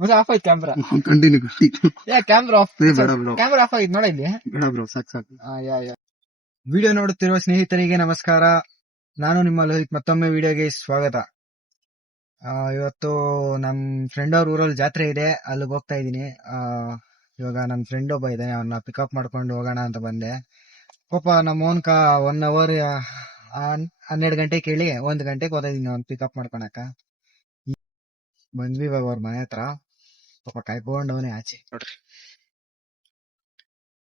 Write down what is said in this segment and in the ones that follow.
ಮತ್ತೆ ಆಫ್ ಆಯ್ತು camera continue yeah camera off ಏ ಬೇಡ ಬ್ರೋ ಕ್ಯಾಮ್ರಾ ಆಫ್ ಆಗಿದ್ ನೋಡ ಇಲ್ಲಿ. ಬೇಡ ಬ್ರೋ ಸಾಕು ಸಾಕು. ವಿಡಿಯೋ ನೋಡುತ್ತಿರುವ ಸ್ನೇಹಿತರಿಗೆ ನಮಸ್ಕಾರ. ನಾನು ನಿಮ್ಮ ಲೋಹಿತ್ ಮತ್ತೊಮ್ಮೆ ವಿಡಿಯೋಗೆ ಸ್ವಾಗತ. ಇವತ್ತು ನಮ್ ಫ್ರೆಂಡ್ ಅವ್ರ ಊರಲ್ಲಿ ಜಾತ್ರೆ ಇದೆ. ಅಲ್ಲಿಗೆ ಹೋಗ್ತಾ ಇದೀನಿ ಆ, ಇವಾಗ ನನ್ ಫ್ರೆಂಡ್ ಒಬ್ಬ ಇದ್ದಾನೆ ಅವನ್ನ ಪಿಕಪ್ ಮಾಡ್ಕೊಂಡು ಹೋಗೋಣ ಅಂತ ಬಂದೆ. ಪಾಪ ನಮ್ಮ ಓನ್ಕ ಒನ್ ಅವರ್ ಹನ್ನೆರಡು ಗಂಟೆ ಕೇಳಿ ಒಂದು ಗಂಟೆಗೆ ಓದಿದೀನಿ ಅವ್ನ್ ಪಿಕಪ್ ಮಾಡ್ಕೊಳಕ ಬಂದ್ವಿ ಇವಾಗ ಅವ್ರ ಮನೆ ಹತ್ರ. ಪಾಪ ಕಾಯ್ಕೊಂಡವನೇ ಆಚೆ. ನೋಡ್ರಿ.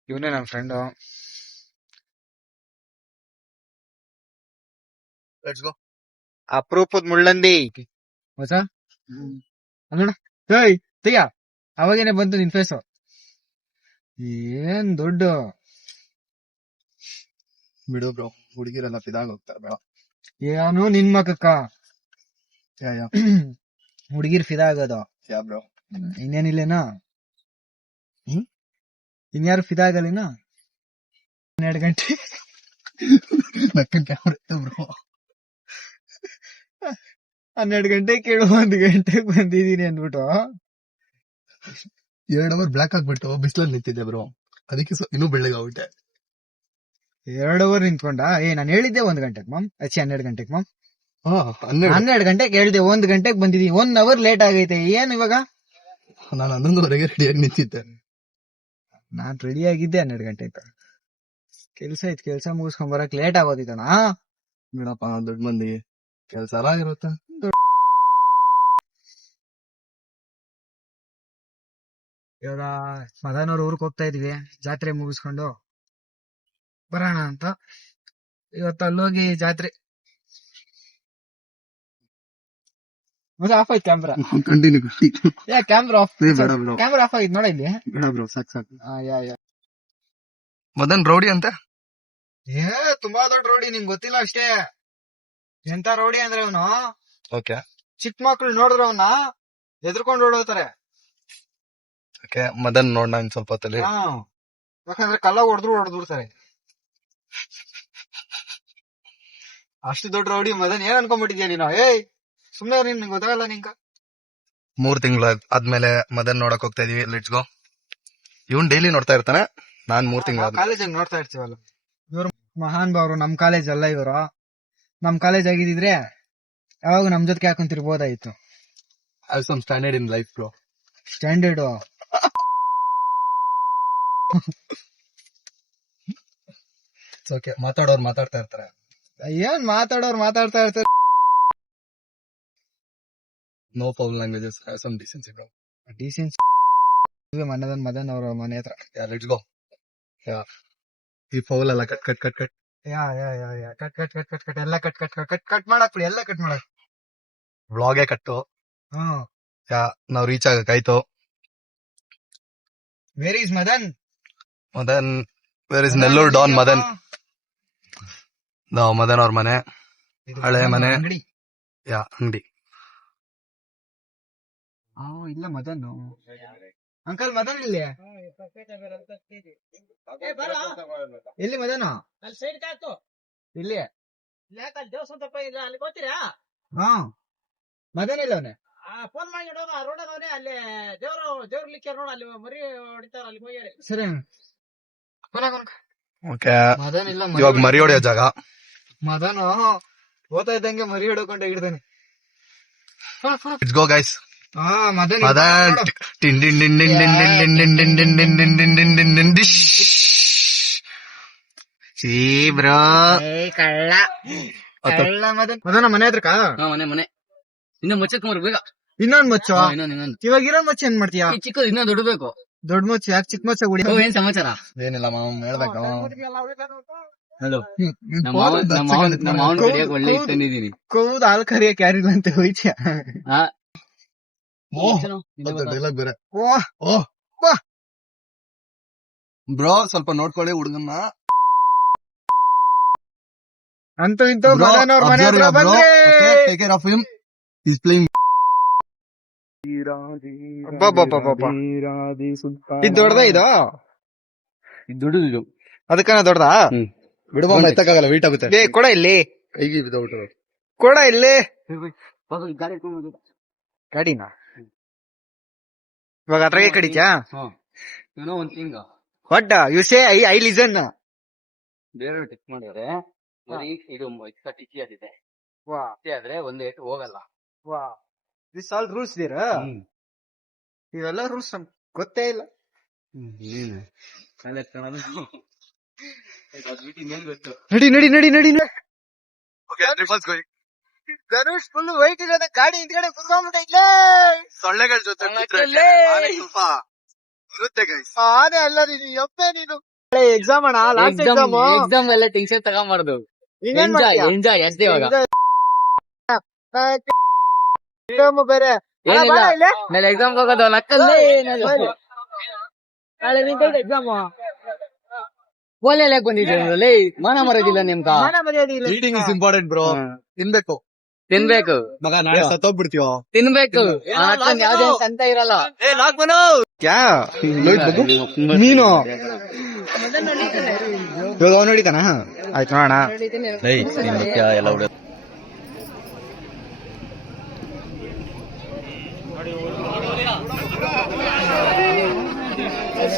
ಇವನೇ ನನ್ ಫ್ರೆಂಡು ಲೆಟ್ಸ್ ಗೋ ಅಪರೂಪದ ಮುಳ್ಳಂದಿ. ಹೊಸ? ಅಲ್ಲಣ್ಣ ಏಯ್ ತೆಗಿಯ? ಅವಾಗೇನೆ ಬಂತು ನಿನ್ ಫೇಸು ಏನ್ ದೊಡ್ಡ. ಬಿಡು ಬ್ರೋ ಹುಡುಗಿರೆಲ್ಲ ಫಿದಾಗ ಹೋಗ್ತಾರೆ ಬೇಡ. ಏನು ನಿನ್ ಯಾ. ಹುಡುಗಿರ್ ಫಿದಾ ಆಗೋದು. ಯಾ ಬ್ರೋ ಇನ್ನೇನಿಲ್ಲೇನಾ? ಹ್ಮ್? ಇನ್ಯಾರು ಫಿದಾ ಆಗಲಿನ ಹನ್ನೆರಡು ಗಂಟೆ. ನಕ್ಕನ್ ಕ್ಯಾಮ್ರಾ ಬ್ರೋ ಹನ್ನೆರಡು ಗಂಟೆ ಕೇಳು ಒಂದ್ ಗಂಟೆಗೆ ಬಂದಿದೀನಿ ಅಂದ್ಬಿಟ್ಟು. ಎರಡು ಅವರ್ ಬ್ಲಾಕ್ ಆಗ್ಬಿಟ್ಟು ಬಿಸಿಲಲ್ಲಿ ನಿಂತಿದ್ದೆ ಬ್ರೋ ಅದಕ್ಕೆ ಇನ್ನೂ ಬೆಳ್ಳಗೆ ಆಗ್ಬಿಟ್ಟೆ. ಎರಡು ಅವರ್ ನಿಂತ್ಕೊಂಡ? ಏ ನಾನು ಹೇಳಿದ್ದೆ ಒಂದ್ ಗಂಟೆಗೆ ಮಾಮ್ ಅಚ್ಚಿ ಹನ್ನೆರಡು ಗಂಟೆಗೆ ಮಮ್ ಹನ್ನೆರಡು. ಹನ್ನೆರಡು ಗಂಟೆಗೆ ಹೇಳ್ದೆ ಒಂದ್ ಗಂಟೆಗೆ ಬಂದಿದೀನಿ ಒನ್ ಅವರ್ ಲೇಟ್ ಆಗೈತೆ. ಏನ್ ಇವಾಗ? ನಾನು ಹನ್ನೊಂದುವರೆಗೆ ರೆಡಿಯಾಗಿ ನಿಂತಿದ್ದೆ. ನಾನ್ ರೆಡಿ ಆಗಿದ್ದೆ ಹನ್ನೆರಡು ಗಂಟೆ ಕೆಲ್ಸ ಇತ್ತು ಕೆಲ್ಸ ಮುಗಿಸ್ಕೊಂಡ್ ಬರಕ್ ಲೇಟ್ ಆಗೋದಿದ್ದಣ ಬಿಡಪ್ಪ ದೊಡ್ಡ ಮಂದಿ ಕೆಲ್ಸ ಆಗಿರುತ್ತ ಇವಾಗ ಮದನವ್ರ ಊರ್ಗ್ ಹೋಗ್ತಾ ಇದೀವಿ. ಜಾತ್ರೆ ಮುಗಿಸ್ಕೊಂಡು ಬರೋಣ ಅಂತ. ಇವತ್ತು ಅಲ್ಲೋಗಿ ಜಾತ್ರೆ ಮತ್ತೆ ಆಫ್ ಆಯ್ತು camera continue yeah camera off ಏ ಬೇಡ ಬ್ರೋ ಕ್ಯಾಮ್ರಾ ಆಫ್ ಆಯ್ತು ನೋಡಿ ಇಲ್ಲಿ. ಬೇಡ ಬ್ರೋ ಸಾಕು ಸಾಕು. ಆ, ಯಾ ಯಾ. ಮದನ್ ರೌಡಿ ಅಂತ? ಏ ತುಂಬಾ ದೊಡ್ಡ ರೌಡಿ ನಿಂಗ್ ಗೊತ್ತಿಲ್ಲ ಅಷ್ಟೇ. ಎಂತ ರೌಡಿ ಅಂದ್ರೆ ಅವನು? ಓಕೆ. ಚಿಕ್ಕ ಮಕ್ಳು ನೋಡಿದ್ರೆ ಅವನ್ನ ಎದ್ರಕೊಂಡು ಓಡೋತಾರೆ. ಓಕೆ ಮದನ್ ನೋಡ್ ನಾನು ಸ್ವಲ್ಪ ಹೊತ್ತಲ್ಲಿ. ಹಾ. ಯಾಕಂದ್ರೆ ಕಲ್ಲ ಹೊಡೆದ್ರು ಹೊಡೆದ್ಬಿಡ್ತಾರೆ. ಅಷ್ಟು ದೊಡ್ಡ ರೌಡಿ ಮದನ್ ಏನ್ ಅನ್ಕೊಂಡ್ಬಿಟ್ಟಿದ್ಯಾ ನೀನು? ಏಯ್! ಸುಮ್ನೆ ನಿನ್ ಗೊತ್ತಾಗಲ್ಲ ನಿಂಗ. ಮೂರ್ ತಿಂಗಳು ಆದ್ಮೇಲೆ ಮದನ್ ನೋಡಕ್ ಹೋಗ್ತಾ ಇದೀವಿ ಲೆಟ್ಸ್ ಗೋ ಇವನ್ ಡೈಲಿ ನೋಡ್ತಾ ಇರ್ತಾನೆ ನಾನ್ ಮೂರ್ ತಿಂಗಳು ಕಾಲೇಜಲ್ಲಿ ನೋಡ್ತಾ ಇರ್ತೀವಲ್ಲ. ಇವರು ಮಹಾನ್ ಭಾವರು ನಮ್ ಕಾಲೇಜ್ ಅಲ್ಲ ಇವರು. ನಮ್ ಕಾಲೇಜ್ ಆಗಿದ್ರೆ ಯಾವಾಗ ನಮ್ ಜೊತೆಗೆ ಹಾಕೊಂತಿರ್ಬೋದಾಯ್ತು. Have some standard in life bro standard okay ಮಾತಾಡೋರು ಮಾತಾಡ್ತಾ ಇರ್ತಾರೆ. ಏನ್ ಮಾತಾಡೋರು ಮಾತಾಡ್ತಾ ಇರ್ತಾರೆ? No foul languages have some decency bro decency ಮನದನ್ Madan ಅವ್ರ ಮನೆ ಹತ್ರ ಯಾ ಲೆಟ್ಸ್ ಗೋ ಯಾ ಈ ಫೌಲ್ ಎಲ್ಲ cut cut cut cut yeah yeah yeah yeah cut cut cut cut cut ಎಲ್ಲ cut cut cut cut cut ಮಾಡಕ್ ಬಿಡಿ ಎಲ್ಲ ಕಟ್ ಮಾಡಕ್. ವ್ಲಾಗೆ ಕಟ್ಟು ಹ್ಮ್. ಯಾ ನಾವ್ reach ಆಗಕ್ಕಾಯ್ತು where is Madan Madan where is Nellore don Madan ನಾವ್ ಮದನ್ ಅವ್ರ ಮನೆ. ಹಳೆ ಮನೆ. ಅಂಗಡಿ. ಯಾ ಅಂಗಡಿ. ಇಲ್ಲ ಮದನ್. ಅಂಕಲ್ ಮದನ್ ಇಲ್ಲಿ ಎಲ್ಲಿ ಮದನ್? ಅಲ್ಲಿ ಸೈಡ್ ಕಾಯ್ತು ಇಲ್ಲಿ ಯಾಕ ಅಲ್ಲಿ ದೇವಸ್ಥಾನ ತಪ್ಪ ಇಲ್ಲ ಅಲ್ಲಿ ಗೊತ್ತೀರಾ? ಹಾ. ಮದನ್ ಇಲ್ಲ ಅವನೇ? ಆ ಫೋನ್ ಮಾಡಿ ನೋಡೋಣ ರೋಡ್ ಅದವನೇ ಅಲ್ಲಿ ದೇವ್ರು ದೇವ್ರ ಲಿಕ್ಕೆ ನೋಡ ಅಲ್ಲಿ ಮರಿ ಹೊಡಿತಾರ ಅಲ್ಲಿ ಹೋಗ್ಯಾರೆ ಸರಿ. ಓಕೆ. ಮದನ್ ಇಲ್ಲ ಇವಾಗ ಮರಿ ಹೊಡೆಯೋ ಜಾಗ. ಮದನ್? ಓದ್ತಾ ಇದ್ದಂಗೆ ಮರಿ ಹಿಡ್ಕೊಂಡು ಹಿಡ್ದಾನೆ ಇಟ್ಸ್ ಗೋ ಗೈಸ್ ಮದನ್ ಟಿನ್ ಡಿಶ್ ಸಿ ಬ್ರೋ ಕಳ್ಳ ಕಳ್ಳ ಮದನ್ ಮದನ ಮನೆ ಹತ್ರಕ ಹಾ ಮನೆ ಮನೆ ಇನ್ನ ಮಚ್ಚ ಕುಮಾರ್ ಬೇಗ ಇನ್ನೊಂದ್ ಮಚ್ಚ ಇವಾಗ ಇರೋ ಮಚ್ಚ ಏನ್ ಮಾಡ್ತೀಯಾ ಚಿಕ್ಕ ಇನ್ನೊಂದ್ ದೊಡ್ಡ ಬೇಕು ದೊಡ್ಡ ಮಚ್ಚ ಯಾಕೆ ಚಿಕ್ಕ ಮಚ್ಚ ಗುಡಿ ಏನ್ ಸಮಾಚಾರ ಏನಿಲ್ಲ ಮಾಮ ಹೇಳ್ಬೇಕ ಹಲೋ ನಮ್ಮ ಮಾವನ್ ಒಳ್ಳೆ ತಂದಿದೀನಿ ಕೌದ್ ಹಾಲ್ ಕರಿಯಕ್ ಯಾರಿಲ್ಲ ಅಂತ ಹೋಯ್ತಿಯ ಹಾ ಓ ಚಲೋ, ಇಲ್ಲೇ ಗೊತ್ತಾಗ್ತದೆ. ಡೈಲಾಗ್ ಬೇರೆ. ಓ ಓ ವಾ. ಬ್ರೋ ಸ್ವಲ್ಪ ನೋಡ್ಕೊಳ್ಳಿ ಹುಡುಗನ್ನ. ಅಂತೂ ಇಂತೂ ಮದನ್ ಅವ್ರ ಮನೆ ಹತ್ರ ಬಂದ್ರೆ. Take care of him is playing ಅಬ್ಬಬ್ಬಬ್ಬಬ್ಬ. ಇದ್ ದೊಡ್ಡದ ಇದು? ಅದಕ್ಕನ ದೊಡ್ಡದಾ? ಬಿಡುವ ಎತ್ತಕ್ಕಾಗಲ್ಲ ವೇಟ್ ಆಗುತ್ತೆ. ಏ ಕೊಡ ಇಲ್ಲಿ. ಕೈಗೆ ಬಿದ್ದೋಗ್ಬಿಟ್ಟು ಕೊಡ ಇಲ್ಲಿ. ಗಾಡಿನ? ಇವಾಗ ಅದ್ರಾಗೆ ಕಡಿತ್ಯಾ ಏನೋ ಒಂದ್ ತಿಂಗ ಒಟ್ಟ you say I I listen ಬೇರೆ ಟಿಪ್ ಮಾಡಿದ್ರೆ ಬರೀ ಇದು ಎಕ್ಸ್ಟ್ರಾ ಟಿಚಿ ಅದಿದೆ ವಾ ಟಿಚಿ ಆದ್ರೆ ಒಂದ್ ಏಟ್ ಹೋಗಲ್ಲ ವಾ ದಿಸ್ ಆಲ್ ರೂಲ್ಸ್ ದೇರ ಇವೆಲ್ಲ ರೂಲ್ಸ್ ನಮ್ಗೆ. ಗೊತ್ತೇ ಇಲ್ಲ. ಗೊತ್ತು ನಡಿ ನಡಿ ನಡಿ ನಡಿ. Okay reverse going Dhanush full white ಇರೋದ ಗಾಡಿ ಹಿಂದ್ಗಡೆ ಕುತ್ಕೊಂಡ್ಬಿಟ್ಟೈತ್ಲೇ ಸೊಳ್ಳೆಗಳ ಜೊತೆ ಕೂತ್ರೆ. ಆನೆ ಸ್ವಲ್ಪ ಇರುತ್ತೆ ಗೈಸ್ ಅದೇ ಅಲ್ಲ ನೀನು ಎಪ್ಪೆ ನೀನು. ಎಕ್ಸಾಮ್ ಅಣ್ಣ ಲಾಸ್ಟ್ ಎಕ್ಸಾಮ್ ಎಕ್ಸಾಮ್ ಎಕ್ಸಾಮ್ ಎಲ್ಲ ಟೆನ್ಷನ್ ತಗೊಂಬಾರ್ದು. ಎಂಜಾಯ್ ಎಂಜಾಯ್ ಅಷ್ಟೇ ಇವಾಗ. ಎಕ್ಸಾಮ್ ಬೇರೆ. ಏನಿಲ್ಲ. ನಾನು ಎಕ್ಸಾಮ್ ಹೋಗೋದು ನಕ್ಕಲ್ಲೇ. ನಾಳೆ ನಿಂತೈತೆ ಎಕ್ಸಾಮ್ ಓಲೆಲ್ಲ ಬಂದಿದ್ದೆ ಮಾನ ಮರ್ಯಾದಿಲ್ಲ ನಿಮ್ಗ. ಮಾನ ಮರ್ಯಾದಿಲ್ಲ ರೀಡಿಂಗ್ ಇಸ್ ಇಂಪಾರ್ಟೆಂಟ್ ಬ್ರೋ ತಿನ್ಬೇಕು. ತಿನ್ಬೇಕು. ಮಗ ನಾಳೆ ಸತ್ತೋಗ್ಬಿಡ್ತೀವ ತಿನ್ಬೇಕು. ಯಾವ್ದೇ ಇರಲ್ಲ. ಮೀನು ಇವಾಗ ಅವ್ನು ನೋಡಿದಾನ ಆಯ್ತು ನೋಡೋಣ.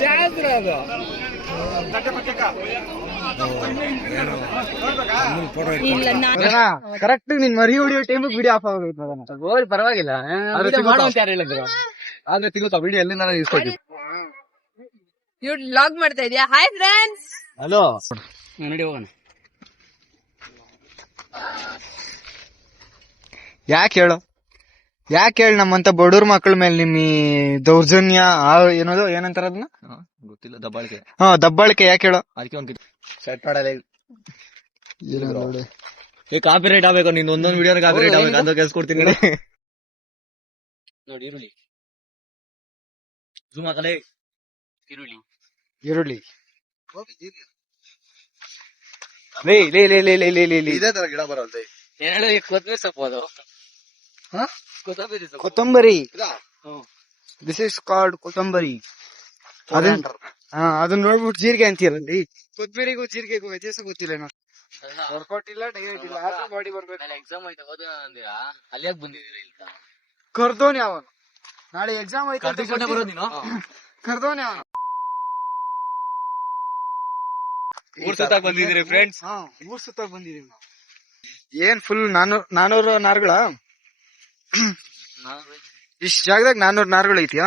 ಶಾಸ್ತ್ರ ಅದು. ಕರೆಕ್ಟ್ ನಿನ್ ಮರಿ ಹೊಡಿಯೋ ಟೈಮ್ ವಿಡಿಯೋ ಆಫ್ ಆಗೋಯ್ತು ಗೋಲ್ ಪರವಾಗಿಲ್ಲ. ಯಾರು ಹೇಳಿದ್ರು ಆದ್ರೆ ಸಿಗುತ್ತಾ? ವಿಡಿಯೋ ಎಲ್ಲಿಂದ ಇಸ್ಕೊಳ್ತೀವಿ ಇವ್ ಲಾಗ್ ಮಾಡ್ತಾ ಇದೀಯಾ? ಹಾಯ್ ಫ್ರೆಂಡ್ಸ್ ಹಲೋ ನೋಡಿ ಹೋಗೋಣ. ಯಾಕೆ ಹೇಳು? ಯಾಕೆ ಹೇಳಿ ನಮ್ಮಂತ ಬಡವ್ರ ಮಕ್ಕಳ ಮೇಲೆ ನಿಮ್ಮ ಈ ದೌರ್ಜನ್ಯ ಆ ಏನದು ಏನಂತಾರ ಅದನ್ನ ಗೊತ್ತಿಲ್ಲ ದಬ್ಬಾಳಿಕೆ. ಹಾ ದಬ್ಬಾಳಿಕೆ ಯಾಕೆ ಹೇಳು? ಅದಕ್ಕೆ ಒಂದ್ ಸೆಟ್ ಮಾಡಲ್ಲ. ಏ ಕಾಪಿ ರೈಟ್ ಆಗ್ಬೇಕು ನಿನ್ ಒಂದೊಂದ್ ವಿಡಿಯೋ ಕಾಪಿ ರೈಟ್ ಆಗ್ಬೇಕು ಅಂತ ಕೆಲ್ಸ ಕೊಡ್ತೀನಿ ನೋಡಿ. ಈರುಳ್ಳಿ. ಜೂಮ್ ಹಾಕಲೇ. ಈರುಳ್ಳಿ. ಈರುಳ್ಳಿ. ಲೇ ಲೇ ಲೇ ಲೇ ಲೇ ಲೇ ಲೇ ಲೇ. ಇದೇ ತರ ಗಿಡ ಬರಲ್ದೆ. ಎರಡು ಹೇಳಿ ಕೊತ್ತಂಬರಿ ಸೊಪ್ಪು ಅದು? ಕೊತ್ತಂಬರಿ ದಿಸ್ ಇಸ್ ಕಾಲ್ಡ್ ಕೊತ್ತಂಬರಿ. ಅದನ್ನ ಹಾ ಅದನ್ನ ನೋಡ್ಬಿಟ್ಟು ಜೀರಿಗೆ ಅಂತೀರಲ್ಲಿ ಕೊತ್ತಂಬರಿಗೂ ಜೀರಿಗೆಗೂ ವ್ಯತ್ಯಾಸ ಗೊತ್ತಿಲ್ಲ ಏನೋ ವರ್ಕೌಟ್ ಇಲ್ಲ ಡಯಟ್ ಇಲ್ಲ ಬಾಡಿ ಬರ್ಬೇಕು. ಎಕ್ಸಾಮ್ ಆಯ್ತು ಓದೋಣ ಅಂದಿರಾ ಅಲ್ಲಿ ಯಾಕೆ ಬಂದಿದ್ದೀರಾ ಇಲ್ಲ ಕರ್ದೋನಿ ಅವನು. ನಾಳೆ ಎಕ್ಸಾಮ್ ಕರ್ದಿಕೊಂಡೆ ಗೊತ್ತಿಲ್ಲ. ಬರೋದು ನೀನು? ಕರ್ದೋನಿ ಅವನು. ಊರ್ ಸುತ್ತಾಕ್ ಬಂದಿದ್ದೀರಿ ಫ್ರೆಂಡ್ಸ್ ಹಾ ಊರ್ ಬಂದಿದೀವಿ ನಾವು. ಏನ್ ಫುಲ್ ನಾನೂರ್ ನಾನೂರು ನಾರ್ಗಳ? ಇಷ್ಟ್ ಜಾಗದಾಗ ನಾನೂರ್ ನಾರುಗಳು ಐತಿಯ?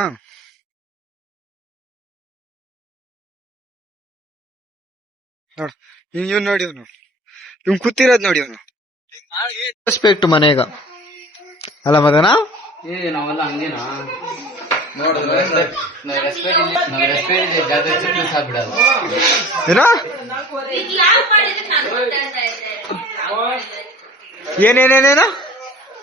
ನೋಡ್ ಇವ್ ನೋಡಿ ಇವನು. ಇವ್ ಕೂತಿರೋದ್ ನೋಡಿ ಇವನು. ರೆಸ್ಪೆಕ್ಟ್ ಮನೆಗ. ಅಲ್ಲ ಮದನ ಏನೇನೇನೇನಾ?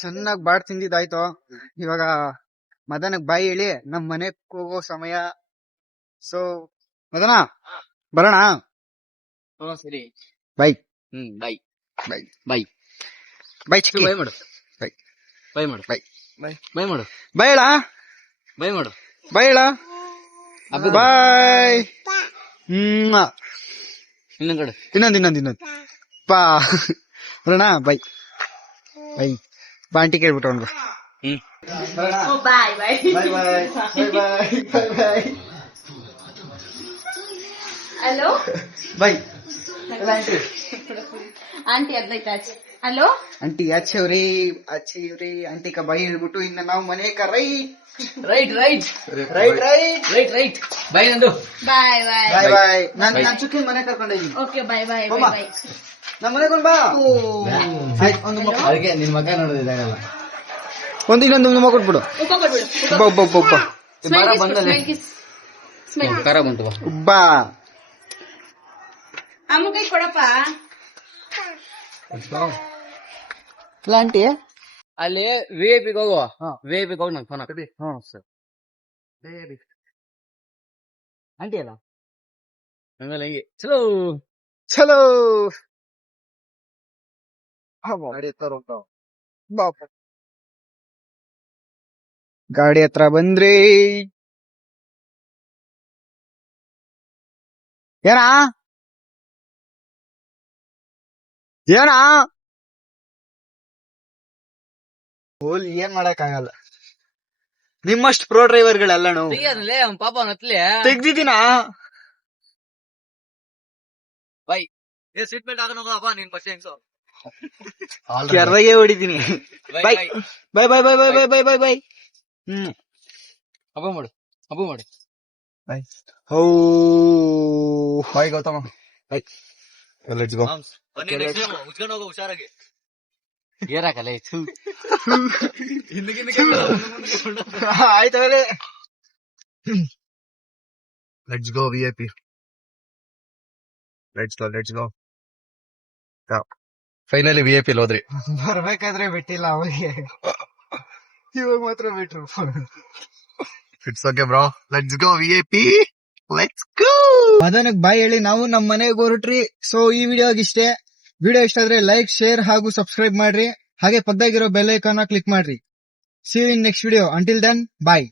ಚೆನ್ನಾಗ್ ಬಾಡ್ ತಿಂದಿದ್ದಾಯ್ತು. ಇವಾಗ ಮದನಗ್ ಬಾಯಿ ಹೇಳಿ ನಮ್ ಮನೆಗ್ ಹೋಗೋ ಸಮಯ. ಸೊ ಮದನ ಬರೋಣ? ಸರಿ. ಬಾಯ್. ಹ್ಮ್ ಬಾಯ್. ಬಾಯ್. ಬಾಯ್. ಬಾಯ್ ಚಿಕ್ಕ. ಬಾಯ್ ಮಾಡು. ಬಾಯ್. ಬಾಯ್ ಮಾಡು. ಬಾಯ್. ಬಾಯ್. ಬಾಯ್. ಮಾಡು. ಬಯಳ ಬಾಯ್ ಮಾಡು. ಬಯಳ ಬಾಯ್. ಹ್ಮ್. ಇನ್ನೊಂದು ಇನ್ನೊಂದು ಇನ್ನೊಂದು. ಪಾ. ಬರೋಣ? ಬಾಯ್. ಬಾಯ್. ಬಾಂಟಿ ಕೇಳ್ಬಿಟ್ಟು ಅವ್ನು ಬಾಯ್ ಬಾಯ್. ಬಾಯ್ ಬಾಯ್. ಬಾಯ್ ಬಾಯ್ ಹಲೋ ಬಾಯ್. ಆಂಟಿ ಅದೈತೆ ಆಚೆ. ಹಲೋ ಆಂಟಿ ಆಚೆ ಅವ್ರಿ ಆಚೆ ಇವ್ರಿ ಆಂಟಿ ಕ ಬಾಯಿ ಹೇಳ್ಬಿಟ್ಟು ಇನ್ನ ನಾವು ಮನೆ ಕ right right right right right. Right right bye ನಂದು. ಬಾಯ್ ಬಾಯ್ ಬಾಯ್ ಬಾಯ್ ನಾನು ನಾನು ಚುಕ್ಕಿ ಮನೆ ಕರ್ಕೊಂಡು ಓಕೆ ಬೈ ಬಾಯ್ ಬಾಯ್ ಬಾಯ್ ನಮ್ಮ ಬಾ. ಒಂದು ಮುಖ. ಅದಕ್ಕೆ ನಿನ್ ಮಗ ಒಂದು ಇನ್ನೊಂದು ನಿಮ್ಮ ಕೊಟ್ಬಿಡು. ಖರ ಬಂತು ಬಾ. ಅಮ್ಮ ಕೈ ಕೊಡಪ್ಪ. ಇಲ್ಲ ಆಂಟಿ ಅಲ್ಲಿ ವಿ ಐ ಪಿಗೆ ಹೋಗುವ. ವಿ ಐ ಪಿಗೆ ಹೋಗಿ ನಂಗೆ ಫೋನ್ ಹ್ಞೂ ಸರ್. ಆಂಟಿ ಅಲ್ಲ? ಆಮೇಲೆ ಹಿಂಗೆ. ಚಲೋ. ಚಲೋ. ಗಾಡಿ ಹತ್ರ ಹೋಗ್ತಾವ ಬಾಪ ಗಾಡಿ ಹತ್ರ ಬಂದ್ರಿ. ಏನಾ? ಏನಾ? ಹೋಲ್ ಏನ್ ಮಾಡಕ್ ಆಗಲ್ಲ. ನಿಮ್ಮಷ್ಟು ಪ್ರೋ ಡ್ರೈವರ್ಗಳೆಲ್ಲನು ತೆಗಿಯೋದ್ರಲ್ಲೇ ಅವ್ನ್ ಪಾಪ ಅವ್ನ್ ಹತ್ಲೆ. ತೆಗ್ದಿದ್ದೀನಾ? ಏ ಸೀಟ್ ಬೆಲ್ಟ್ ಹಾಕೊಂಡು ಅಪ್ಪ ನಿನ್ ಬಸ್ ಹೆಂಗ್ಸು ಕೆರ್ರಗೆ ಹೊಡಿತೀನಿ. Bye bye. Bye. Bye bye bye bye bye. Bye hmm. ಹಬ್ಬ ಮಾಡು ಹಬ್ಬ ಮಾಡು. ಹೌ. ಬೈ. ಗೌತಮ ಲೆಟ್ಸ್ ಗೋ ಉಚ್ಕೊಂಡು ಹೋಗು ಹುಷಾರಾಗಿ. ಏರಾಕಲ್ಲ ಆಯ್ತು ಆಯ್ತು let's go V I P let's go let's go finally V I P ಹೋದ್ರಿ. ಬರ್ಬೇಕಾದ್ರೆ ಬಿಟ್ಟಿಲ್ಲ ಅವಾಗೆ ಇವಾಗ ಮಾತ್ರ ಬಿಟ್ರು. It's okay bro let's go V I P let's go ಮದನಕ್ bye ಹೇಳಿ. ನಾವು ನಮ್ ಮನೆಗೆ ಹೊರಟ್ರಿ. ಸೊ ಈ ವಿಡಿಯೋ ಇಷ್ಟೇ. ವಿಡಿಯೋ ಇಷ್ಟ ಆದ್ರೆ ಲೈಕ್ ಶೇರ್ ಹಾಗೂ ಸಬ್ಸ್ಕ್ರೈಬ್ ಮಾಡ್ರಿ. ಹಾಗೆ ಪಕ್ಕದಾಗಿರೋ ಬೆಲ್ ಐಕಾನ್ ಕ್ಲಿಕ್ ಮಾಡ್ರಿ. See in next video until then bye